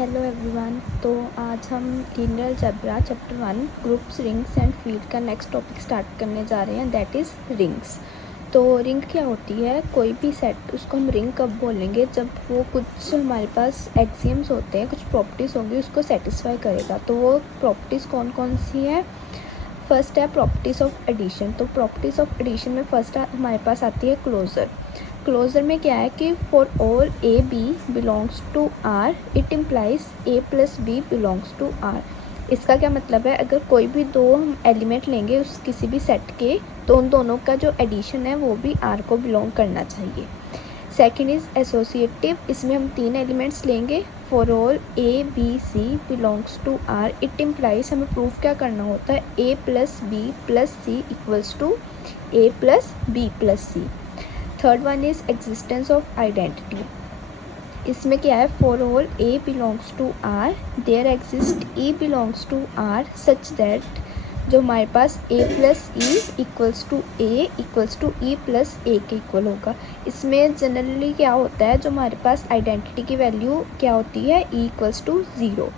Hello everyone. तो आज हम linear algebra chapter 1 groups rings and field का नेक्स्ट टॉपिक स्टार्ट करने जा रहे हैं, दैट इज़ रिंग्स। तो रिंग क्या होती है? कोई भी सेट, उसको हम रिंग कब बोलेंगे? जब वो कुछ हमारे पास एक्सियम्स होते हैं, कुछ प्रॉपर्टीज़ होंगी, उसको सेटिस्फाई करेगा। तो वो प्रॉपर्टीज़ कौन कौन सी हैं? फर्स्ट है प्रॉपर्टीज़ ऑफ एडिशन। तो प्रॉपर्टीज़ ऑफ एडिशन में फर्स्ट हमारे पास आती है क्लोजर। क्लोजर में क्या है कि for all A b belongs to R it implies a plus b belongs to R. इसका क्या मतलब है? अगर कोई भी दो हम एलिमेंट लेंगे उस किसी भी सेट के, तो उन दोनों का जो एडिशन है वो भी आर को बिलोंग करना चाहिए। Second is associative. इसमें हम तीन एलिमेंट्स लेंगे। For all A B C belongs to R it implies, हमें प्रूफ क्या करना होता है? A plus b plus C equals to a plus b plus c. Third one is existence of identity. इसमें क्या है? For all a belongs to R there exist e belongs to R such that, जो हमारे पास a plus e equals to a equals to e plus a के equal होगा। इसमें generally क्या होता है, जो हमारे पास आइडेंटिटी की वैल्यू क्या होती है? E equals to zero.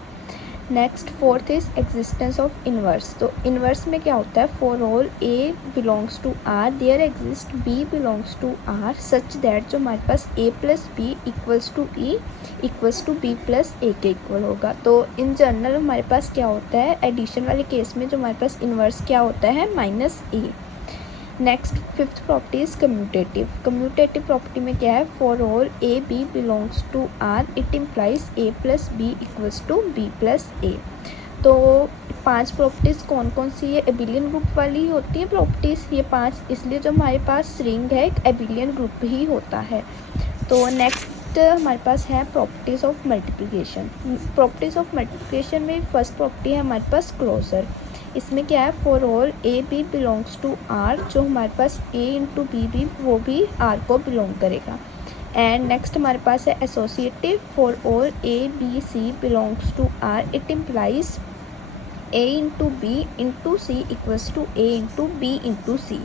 Next fourth is existence of inverse. तो इन्वर्स में क्या होता है? For all a belongs to R there exist b belongs to R such that, जो हमारे पास a plus b equals to e equals to b plus a के equal होगा। तो इन जनरल हमारे पास क्या होता है? एडिशन वाले केस में जो हमारे पास इन्वर्स क्या होता है? Minus a. Next fifth property is commutative. Commutative property में क्या है? For all A b belongs to R it implies a plus b equals to b plus a. तो पांच प्रॉपर्टीज़ कौन कौन सी है? एबिलियन ग्रुप वाली होती हैं प्रॉपर्टीज़ ये पांच, इसलिए जो हमारे पास रिंग है एक एबिलियन ग्रुप ही होता है। तो नेक्स्ट हमारे पास है properties of multiplication. Properties of multiplication में फर्स्ट प्रॉपर्टी है हमारे पास क्लोजर। इसमें क्या है? For all A b belongs to R, जो हमारे पास ए इंटू बी भी वो भी आर को बिलोंग करेगा। एंड नेक्स्ट हमारे पास है associative. For all A B C belongs to R it implies a into B into c equals to a into B into c.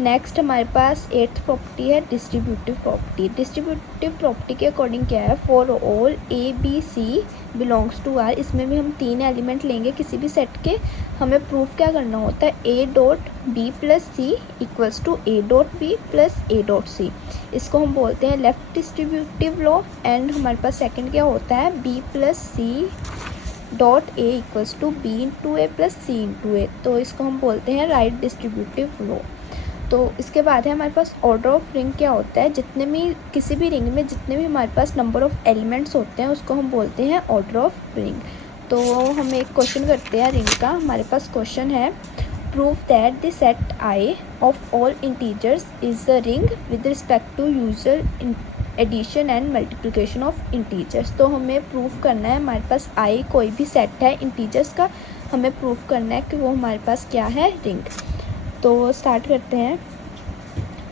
Next हमारे पास एट्थ प्रॉपर्टी है डिस्ट्रीब्यूटिव प्रॉपर्टी। डिस्ट्रीब्यूटिव प्रॉपर्टी के according क्या है? For all A B C belongs to R, इसमें भी हम तीन एलिमेंट लेंगे किसी भी सेट के। हमें प्रूफ क्या करना होता है? A dot B plus C equals to A dot B plus A dot c. इसको हम बोलते हैं लेफ्ट डिस्ट्रीब्यूटिव लॉ। एंड हमारे पास सेकंड क्या होता है? B plus c dot a equals to b into a plus c into a. तो इसको हम बोलते हैं राइट डिस्ट्रीब्यूटिव लॉ। तो इसके बाद है हमारे पास ऑर्डर ऑफ रिंग। क्या होता है? जितने भी किसी भी रिंग में जितने भी हमारे पास नंबर ऑफ एलिमेंट्स होते हैं उसको हम बोलते हैं ऑर्डर ऑफ रिंग। तो हम एक क्वेश्चन करते हैं रिंग का। हमारे पास क्वेश्चन है proof that the set I of all integers is a ring with respect to usual addition and multiplication of integers. तो हमें प्रूफ करना है, हमारे पास आई कोई भी सेट है इंटीजर्स का, हमें प्रूफ करना है कि वो हमारे पास क्या है? रिंग। तो स्टार्ट करते हैं।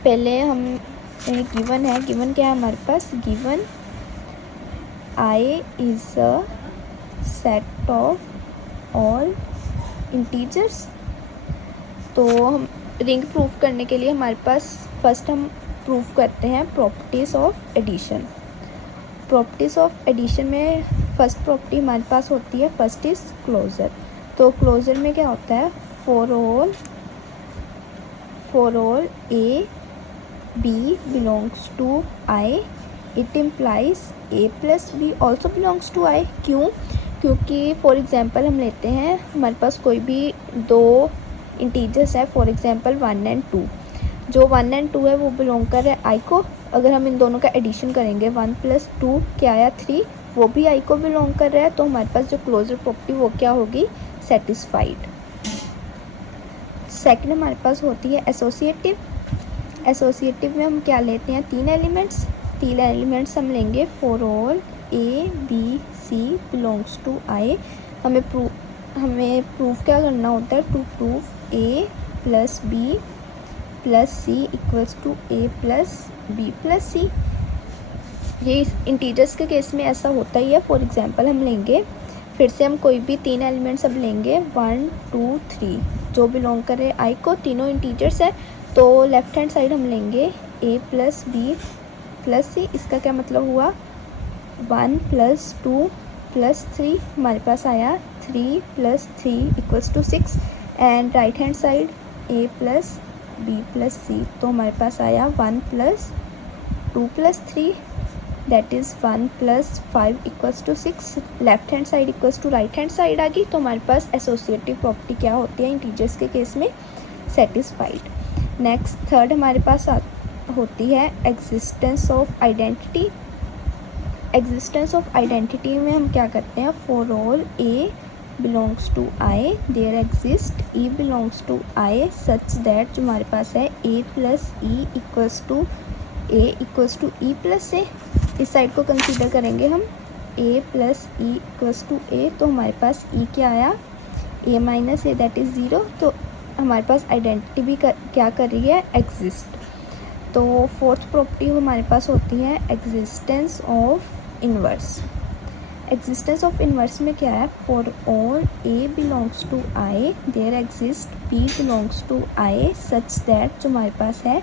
पहले हम गिवन है, गिवन क्या है हमारे पास? Given I is a set of all integers. तो हम रिंग प्रूफ करने के लिए हमारे पास फर्स्ट हम प्रूफ करते हैं properties of addition. Properties of addition में फर्स्ट प्रॉपर्टी हमारे पास होती है फर्स्ट इज़ क्लोजर। तो क्लोजर में क्या होता है? For all A b belongs to I it implies a plus b also belongs to I. क्यों? क्योंकि फॉर एग्जांपल हम लेते हैं, हमारे पास कोई भी दो इंटीजर्स है, फॉर एग्जांपल 1 एंड 2। जो 1 एंड 2 है वो बिलोंग कर रहा है आई को। अगर हम इन दोनों का एडिशन करेंगे 1 प्लस 2 क्या आया? 3, वो भी आई को बिलोंग कर रहा है। तो हमारे पास जो क्लोजर प्रॉपर्टी वो क्या होगी? सेटिस्फाइड। सेकंड हमारे पास होती है एसोसिएटिव। एसोसिएटिव में हम क्या लेते हैं? तीन एलिमेंट्स हम लेंगे। For all A B C belongs to I. हमें प्रूफ क्या करना होता है? To proof a plus b plus C equals to a plus b plus c. ये इंटीजर्स के केस में ऐसा होता ही है। फॉर एग्जांपल हम लेंगे, फिर से हम कोई भी तीन एलिमेंट्स अब लेंगे 1 2 3 जो बिलोंग करे आई को, तीनों इंटीजर्स है। तो लेफ्ट हैंड साइड हम लेंगे ए प्लस बी प्लस सी। इसका क्या मतलब हुआ? 1 प्लस 2 प्लस 3, हमारे पास आया 3 plus 3 equals to 6 and right hand side a plus b plus c, तो हमारे पास आया 1 plus 2 plus 3 that is 1 plus 5 equals to 6। Left hand side equals to right hand side आ गई, तो हमारे पास एसोसिएटिव प्रॉपर्टी क्या होती है इंटीजर्स के केस में, सेटिस्फाइड। नेक्स्ट थर्ड हमारे पास होती है existence of identity. Existence of identity में हम क्या करते हैं, for all a belongs to I there exist e belongs to I such that, जो हमारे पास है a plus e equals to a equals to e plus a. इस साइड को कंसीडर करेंगे हम a plus e equals to a, तो हमारे पास e क्या आया a minus a that is 0, तो हमारे पास आइडेंटिटी भी क्या कर रही है, एग्जिस्ट। तो फोर्थ प्रॉपर्टी हमारे पास होती है existence of inverse. Existence of inverse में क्या है, for all a belongs to i there exist b belongs to i such that, जो हमारे पास है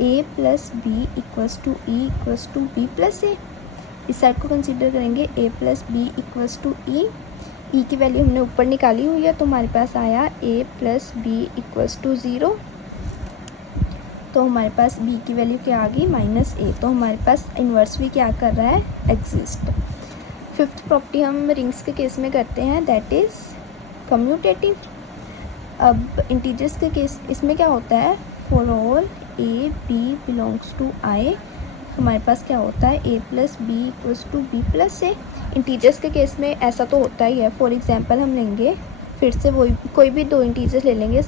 a plus b equals to e equals to b plus a. इस side को consider करेंगे a plus b equals to e, e की value हमने ऊपर निकाली हुई है, तो हमारे पास आया a plus b equals to 0, तो हमारे पास b की वैल्यू क्या आ गई, माइनस ए, तो हमारे पास इन्वर्स भी क्या कर रहा है, एग्जिस्ट। फिफ्थ प्रॉपर्टी हम रिंग्स के केस में करते हैं, दैट इज़ कम्यूटेटिव। अब इंटीजर्स के केस इसमें क्या होता है, for all A b belongs to I, हमारे पास क्या होता है a plus b equals to b plus a. Integers के केस में ऐसा तो होता ही है। फॉर एग्जांपल हम लेंगे फिर से वही कोई भी दो इंटीजर्स ले लेंगे,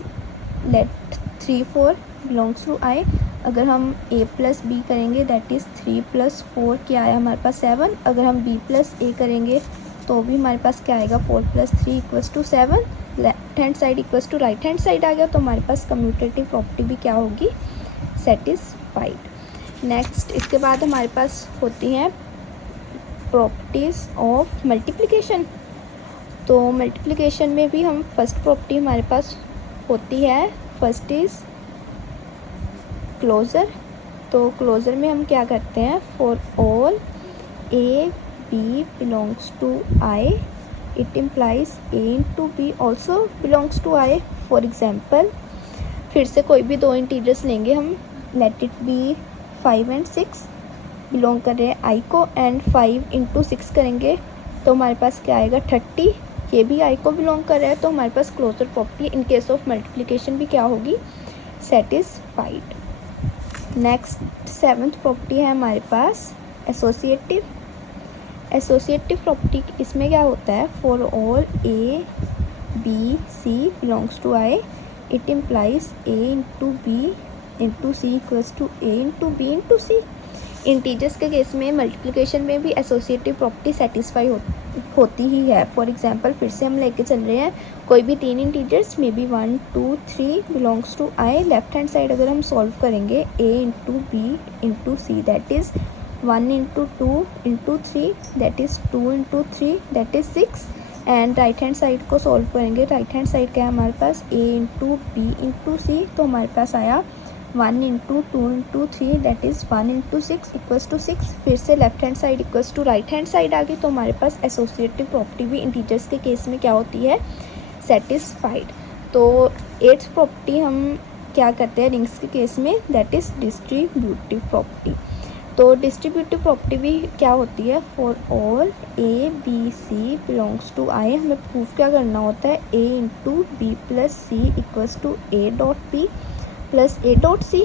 लेट 3 4 बिलोंग्स टू आई, अगर हम a प्लस बी करेंगे दैट इज़ 3 प्लस 4 क्या आया हमारे पास 7, अगर हम b प्लस ए करेंगे तो भी हमारे पास क्या आएगा 4 plus 3 equals to 7, left hand side equals to right hand side आ गया, तो हमारे पास कम्यूटेटिव प्रॉपर्टी भी क्या होगी, सेटिस्फाइड। नेक्स्ट इसके बाद हमारे पास होती हैं प्रॉपर्टीज़ ऑफ मल्टीप्लिकेशन। तो मल्टीप्लिकेशन में भी हम फर्स्ट प्रॉपर्टी हमारे पास होती है, फर्स्ट इज़ क्लोज़र। तो क्लोज़र में हम क्या करते हैं, for all A b belongs to I it implies a into b also belongs to I. For example फिर से कोई भी दो इंटीजर्स लेंगे हम, let it be 5 and 6 belong कर रहे हैं आई को, एंड 5 इंटू 6 करेंगे तो हमारे पास क्या आएगा 30, ये भी आई को बिलोंग कर रहा है, तो हमारे पास closure property in case of multiplication भी क्या होगी, सेटिस्फाइड। नेक्स्ट सेवन्थ प्रॉपर्टी है हमारे पास एसोसिएटिव। एसोसिएटिव प्रॉपर्टी इसमें क्या होता है, for all A B C belongs to I it implies a into B into c equals to a into B into c. Integers के केस में multiplication में भी एसोसिएटिव प्रॉपर्टी सेटिस्फाई होती ही है। फॉर एग्जांपल फिर से हम लेके चल रहे हैं कोई भी तीन integers may be 1 2 3 belongs to I, left hand side अगर हम सॉल्व करेंगे a into B into C that is 1 into 2 into 3 that is 2 into 3 that is 6, and right hand side को सॉल्व करेंगे, राइट हैंड साइड क्या है हमारे पास a into B into C, तो हमारे पास आया 1 into 2 into 3 that is 1 into 6 equals to 6। फिर से left hand side equals to right hand side आ गई, तो हमारे पास एसोसिएटिव प्रॉपर्टी भी इंटीजर्स के केस में क्या होती है, सेटिस्फाइड। तो एट्थ प्रॉपर्टी हम क्या करते हैं रिंग्स के केस में, दैट इज़ डिस्ट्रीब्यूटिव प्रॉपर्टी। तो डिस्ट्रीब्यूटिव प्रॉपर्टी भी क्या होती है, for all A B C belongs to I, हमें प्रूफ क्या करना होता है, A into B plus C equals to A dot B plus A dot C.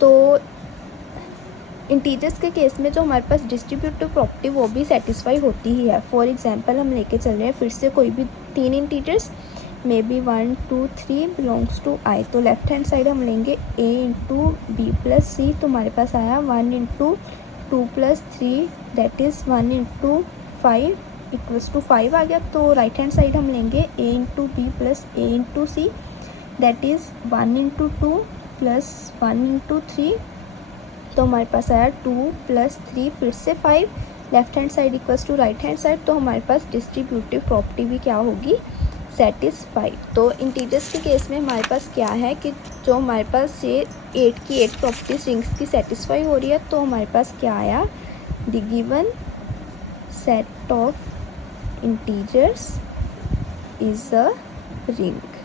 तो इंटीजर्स के केस में जो हमारे पास डिस्ट्रीब्यूटिव प्रॉपर्टी वो भी सेटिस्फाई होती ही है। फॉर एग्जांपल हम लेके चल रहे हैं फिर से कोई भी तीन integers may be 1 2 3 belongs to I, तो लेफ्ट हैंड साइड हम लेंगे A into B plus C, तो हमारे पास आया 1 into 2 plus 3 that is 1 into 5 equals to 5 आ गया। तो राइट हैंड साइड हम लेंगे A into B plus A into C that is 1 into 2 plus 1 into 3, तो हमारे पास आया 2 प्लस 3 फिर से 5, left hand side equals to right hand side, तो हमारे पास डिस्ट्रीब्यूटिव प्रॉपर्टी भी क्या होगी, सेटिस्फाइड। तो इंटीजर्स के केस में हमारे पास क्या है कि जो हमारे पास ये 8 की 8 प्रॉपर्टीज रिंग्स की सेटिस्फाई हो रही है, तो हमारे पास क्या आया, the given set of integers is a ring.